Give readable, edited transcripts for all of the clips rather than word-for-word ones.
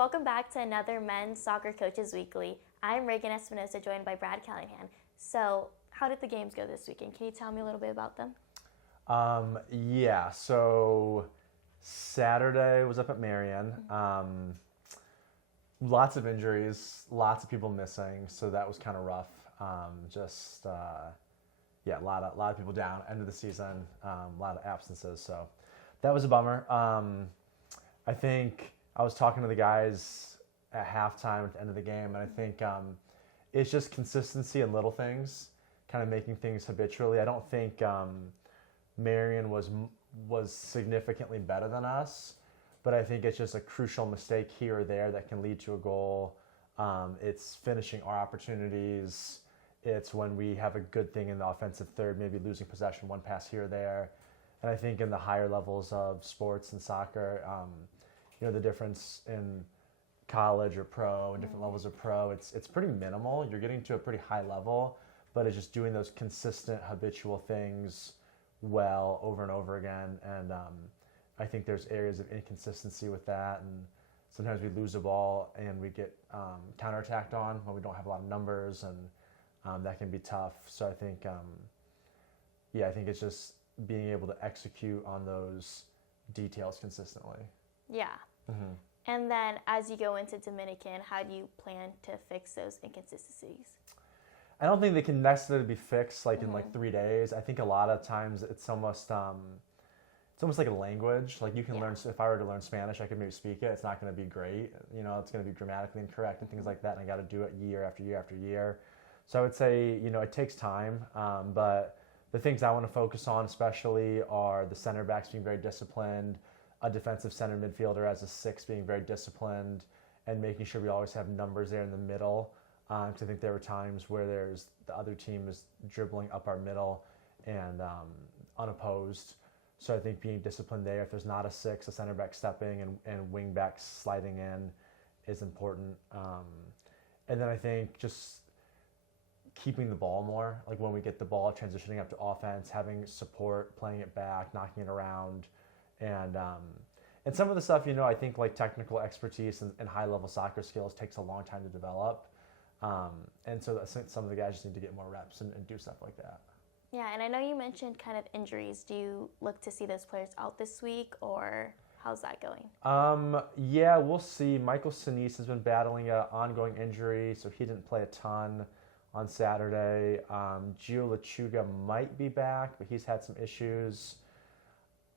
welcome back to another Men's Soccer Coaches Weekly. I'm Reagan Espinosa, joined by Brad Callahan. So, how did the games go this weekend? Can you tell me a little bit about them? So Saturday was up at Marion. Lots of injuries, lots of people missing, so that was kind of rough. A lot of people down. End of the season, a lot of absences, so that was a bummer. I think I was talking to the guys at halftime at the end of the game, and I think it's just consistency in little things, kind of making things habitually. I don't think Marion was significantly better than us, but I think it's just a crucial mistake here or there that can lead to a goal. It's finishing our opportunities. It's when we have a good thing in the offensive third, maybe losing possession, one pass here or there. And I think in the higher levels of sports and soccer, the difference in college or pro and different levels of pro, it's pretty minimal. You're getting to a pretty high level, but it's just doing those consistent, habitual things well over and over again. And I think there's areas of inconsistency with that. And sometimes we lose a ball and we get counterattacked on when we don't have a lot of numbers, and that can be tough. So I think, I think it's just being able to execute on those details consistently. Yeah. Mm-hmm. And then as you go into Dominican, how do you plan to fix those inconsistencies? I don't think they can necessarily be fixed in 3 days. I think a lot of times it's almost like a language. Like you can learn. If I were to learn Spanish, I could maybe speak it. It's not going to be great. It's going to be grammatically incorrect and things like that. And I got to do it year after year after year. So I would say it takes time. But the things I want to focus on especially are the center backs being very disciplined, a defensive center midfielder as a 6 being very disciplined, and making sure we always have numbers there in the middle. Because I think there were times where the other team is dribbling up our middle and unopposed. So I think being disciplined there, if there's not a 6, a center back stepping and wing backs sliding in is important. And then I think just keeping the ball more, like when we get the ball, transitioning up to offense, having support, playing it back, knocking it around. And some of the stuff, I think like technical expertise and high-level soccer skills takes a long time to develop. And so some of the guys just need to get more reps and do stuff like that. Yeah, and I know you mentioned kind of injuries. Do you look to see those players out this week, or how's that going? We'll see. Michael Sinise has been battling an ongoing injury, so he didn't play a ton on Saturday. Gio Lechuga might be back, but he's had some issues.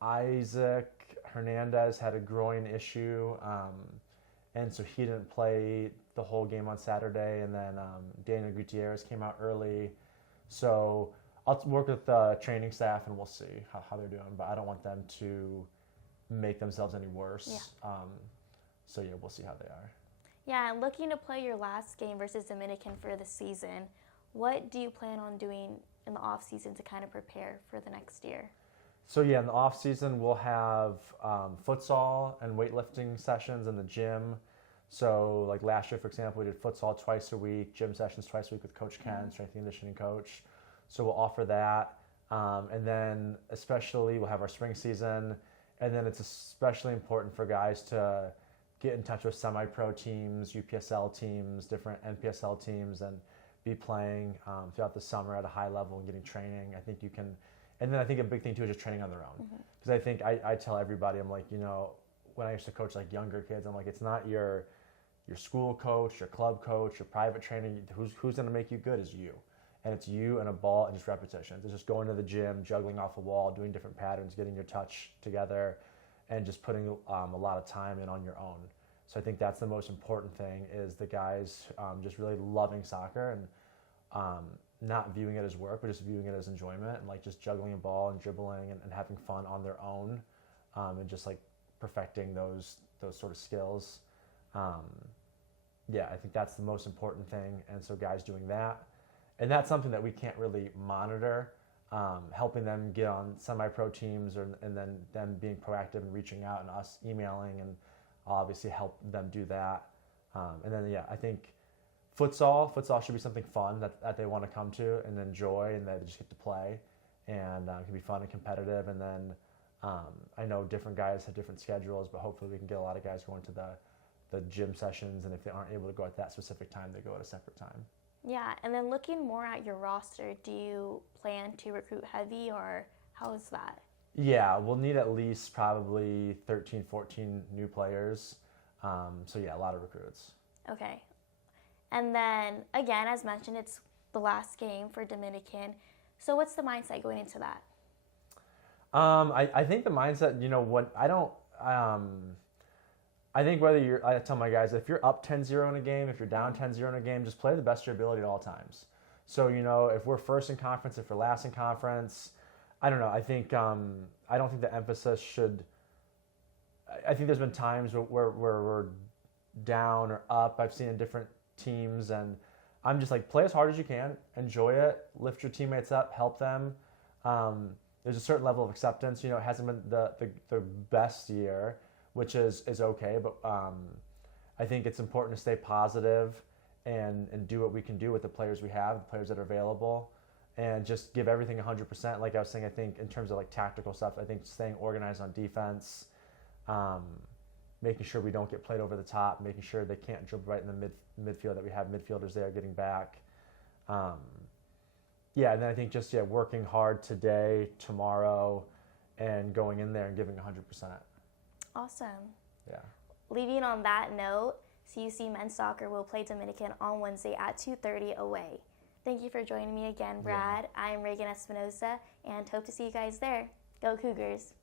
Isaac Hernandez had a groin issue, and so he didn't play the whole game on Saturday. And then Daniel Gutierrez came out early. So I'll work with the training staff and we'll see how they're doing. But I don't want them to make themselves any worse. Yeah. We'll see how they are. Yeah, and looking to play your last game versus Dominican for the season, what do you plan on doing in the off season to kind of prepare for the next year? So in the off season we'll have futsal and weightlifting sessions in the gym. So like last year, for example, we did futsal twice a week, gym sessions twice a week with Coach Ken, strength and conditioning coach. So we'll offer that. And then especially we'll have our spring season. And then it's especially important for guys to get in touch with semi-pro teams, UPSL teams, different NPSL teams, and be playing throughout the summer at a high level and getting training. I think you can. And then I think a big thing too is just training on their own. Because I think I tell everybody, I'm like, when I used to coach like younger kids, I'm like, it's not your school coach, your club coach, your private trainer. Who's going to make you good is you. And it's you and a ball and just repetitions. It's just going to the gym, juggling off a wall, doing different patterns, getting your touch together, and just putting a lot of time in on your own. So I think that's the most important thing is the guys just really loving soccer and not viewing it as work, but just viewing it as enjoyment and like just juggling a ball and dribbling and having fun on their own, and just like perfecting those sort of skills. I think that's the most important thing. And so guys doing that, and that's something that we can't really monitor, helping them get on semi-pro teams and then them being proactive and reaching out and us emailing and obviously help them do that. And then, I think futsal should be something fun that they want to come to and enjoy and that they just get to play. And it can be fun and competitive. And then I know different guys have different schedules, but hopefully we can get a lot of guys going to the the gym sessions, and if they aren't able to go at that specific time, they go at a separate time. Yeah, and then looking more at your roster, do you plan to recruit heavy or how is that? Yeah, we'll need at least probably 13, 14 new players. So yeah, a lot of recruits. Okay. And then, again, as mentioned, it's the last game for Dominican. So what's the mindset going into that? I think the mindset, I think whether I tell my guys, if you're up 10-0 in a game, if you're down 10-0 in a game, just play the best of your ability at all times. So, if we're first in conference, if we're last in conference, I don't know. I think, I don't think the emphasis should, I think there's been times where we're down or up. I've seen in different teams, and I'm just like, play as hard as you can, enjoy it, lift your teammates up, help them. There's a certain level of acceptance. It hasn't been the best year, which is okay, but I think it's important to stay positive and do what we can do with the players we have, the players that are available, and just give everything 100%. Like I was saying, I think in terms of like tactical stuff, I think staying organized on defense, making sure we don't get played over the top, making sure they can't jump right in the midfield, that we have midfielders there getting back. And then I think just working hard today, tomorrow, and going in there and giving 100%. Awesome. Yeah. Leaving on that note, CUC men's soccer will play Dominican on Wednesday at 2:30 away. Thank you for joining me again, Brad. I'm Reagan Espinosa, and hope to see you guys there. Go Cougars!